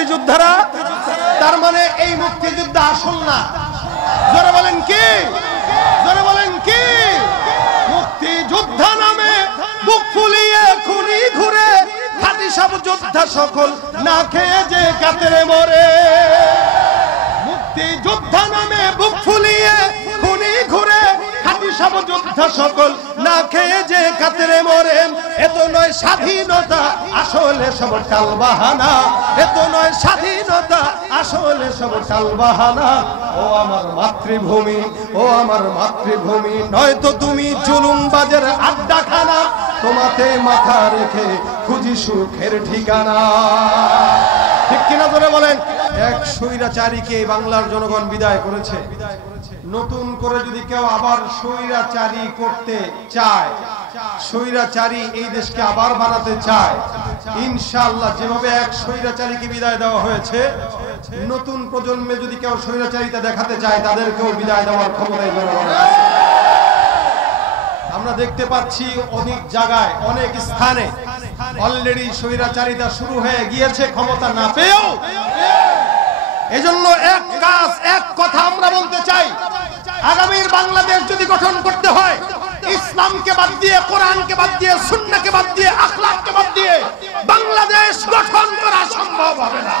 মুক্তিযোদ্ধারা, তার মানে এই মুক্তিযুদ্ধ আসল না। জোরে বলেন কি? জোরে বলেন কি? মুক্তিযোদ্ধা নামে বুক ফুলিয়ে খুনি ঘুরে, খাঁটি সব যোদ্ধা সকল না খেয়ে যে কাতরে মরে। মুক্তিযোদ্ধা নামে বুক ফুলিয়ে খুনি ঘুরে, খাঁটি সব যোদ্ধা সকল না খেয়ে যে কাতরে মরে। এত নয় স্বাধীনতা, আসলে সব টালবাহানা। এত নয় স্বাধীনতা, আসলে সব টালবাহানা। ও আমার মাতৃভূমি, ও আমার মাতৃভূমি, নয়তো তুমি জুলুমবাজের আড্ডাখানা। তোমাতে মাথা রেখে খুঁজি সুখের ঠিকানা। ঠিক কিনা ধরে বলেন? এক স্বৈরাচারীকে বাংলার জনগণ বিদায় করেছে। নতুন করে যদি কেউ আবার স্বৈরাচারী করতে চায়, স্বৈরাচারী এই দেশকে আবার বানাতে চায়, ইনশাআল্লাহ যেভাবে এক স্বৈরাচারীকে বিদায় দেওয়া হয়েছে, নতুন প্রজন্মে যদি কেউ স্বৈরাচারিতা দেখাতে চায়, তাদেরকেও বিদায় দেওয়ার ক্ষমতাই জনগণের আছে। আমরা দেখতে পাচ্ছি অনেক জায়গায়, অনেক স্থানে অলরেডি স্বৈরাচারিতা শুরু হয়ে গিয়েছে, ক্ষমতা না পেয়েও। এজন্য এক কাজ, এক কথা আমরা বলতে চাই, আগামীর বাংলাদেশ যদি গঠন করতে হয়, ইসলামকে বাদ দিয়ে, কোরআনকে বাদ দিয়ে, সুন্নাহকে বাদ দিয়ে, আখলাককে বাদ দিয়ে বাংলাদেশ গঠন করা সম্ভব হবে না।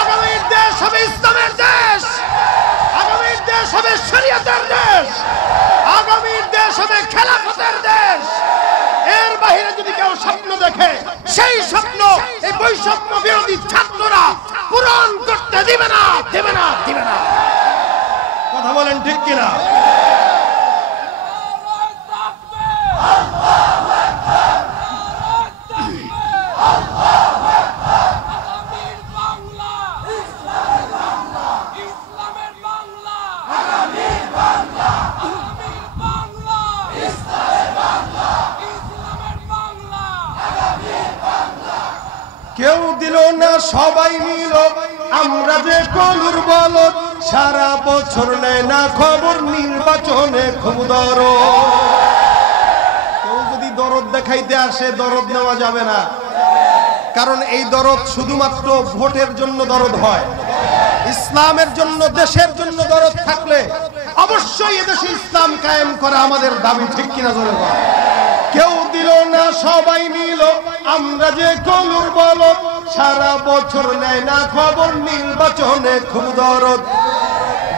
আগামীর দেশ হবে ইসলামের দেশ, আগামীর দেশ হবে শরীয়তের দেশ, আগামীর দেশ হবে খেলাফতের দেশ। এর বাইরে যদি কেউ স্বপ্ন দেখে, সেই স্বপ্ন এই বৈষম্য বিরোধী ছাত্ররা পূরণ করতে দিবে না, দিবে না, দিবে না। কথা বলেন ঠিক কিনা? কেউ দিল না, সবাই নিল, আমরা যে কলুর বলদ। সারা বছর নেয় না খবর, নির্বাচনে খুব দরদ। কেউ যদি দরদ দেখাইতে আসে, দরদ নেওয়া যাবে না, কারণ এই দরদ শুধুমাত্র ভোটের জন্য দরদ হয়। ইসলামের জন্য, দেশের জন্য দরদ থাকলে অবশ্যই এদেশে ইসলাম কায়েম করা আমাদের দাবি। ঠিক কিনা জোরে বল? কেউ দিল না, সবাই নিল, আমরা যে কলুর বলদ। সারা বছর নেয় না খবর, নির্বাচনে খুব দরদ।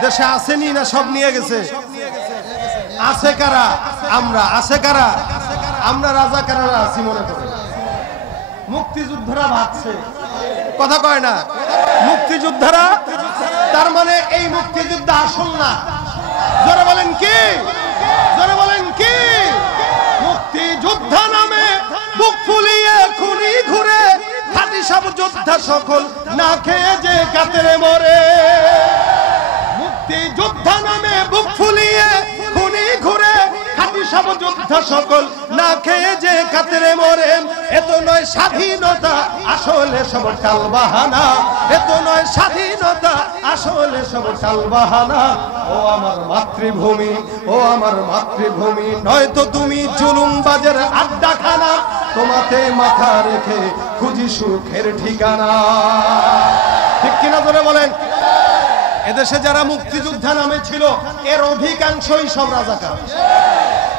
দেশে আসেনি না সব নিয়ে গেছে? আছে কারা? আমরা। আছে কারা? আমরা রাজাকাররা আছি মনে করি। মুক্তিযোদ্ধারা ভাবছে, কথা কয় না। মুক্তিযোদ্ধারা, তার মানে এই মুক্তিযুদ্ধ আসল না। জোরে বলেন কি? জোরে বলেন কি? মুক্তিযোদ্ধা নামে বুক ফুলিয়ে খুনি ঘুরে, খাঁটি সব যোদ্ধা সকল না খেয়ে যে কাতরে মরে। মুক্তিযোদ্ধা নামে বুক ফুলিয়ে খুনি ঘুরে, খাঁটি সব যোদ্ধা সকল না খেয়ে যে কাতরে মরে। এত নয় স্বাধীনতা, আসলে সব টালবাহানা। এত নয় স্বাধীনতা, আসলে সব টালবাহানা। ও আমার মাতৃভূমি, ও আমার মাতৃভূমি, নয়তো তুমি জুলুমবাজের আড্ডাখানা। তোমাতে মাথা রেখে খুঁজি সুখের ঠিকানা। ঠিক কিনা ধরে বলেন? এদেশে যারা মুক্তিযোদ্ধা নামে ছিল, এর অধিকাংশই সব রাজাকার।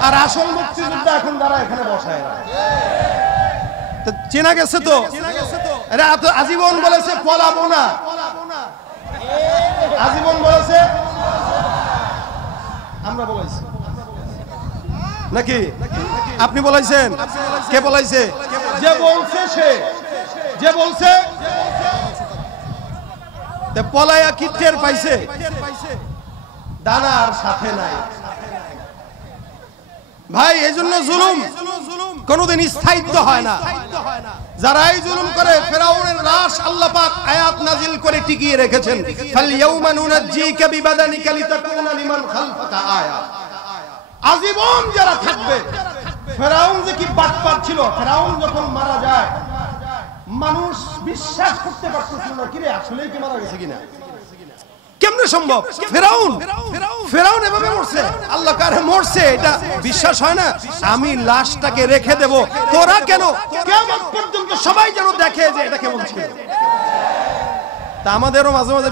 আর আসল মুক্তিযোদ্ধা এখন যারা এখানে বসায়, চেনা গেছে তো? এরা আজীবন বলেছে পলাবো না, আজীবন বলেছে। আমরা বলেছি নাকি? আপনি বলাইছেন? কে বলাইছে? যে বলছে সে, যে বলছে। পলায়া কি টের পাইছে? দানার সাথে নাই ভাই। এই জন্য জুলুম কোনদিন স্থায়িত্ব হয় না। যারাই জুলুম করে, ফেরাউনের লাশ আল্লাহ পাক আয়াত নাজিল করে টিকিয়ে রেখেছেন, ফাল ইয়াউমা নুনাজ্জিকা বিবাদানিকা লিতাকুনা লিমান খালফাকা আয়া। আজীবন যারা থাকবে। ফেরাউন যে কি বাটপার ছিল, ফেরাউন যখন মারা যায় মানুষ বিশ্বাস করতে পারতেছিল না, কিরে আসলেই কি মারা গেছে কিনা। কেমনে সম্ভব? ফেরাউন এভাবে মরছে, আল্লাহ কারে মরছে এটা বিশ্বাস হয় না। আমি লাশটাকে রেখে দেব, তোরা কেন কিয়ামত পর্যন্ত সবাই যেন দেখে যে এটা কেমন ছিল। তা আমাদেরও মাঝে মাঝে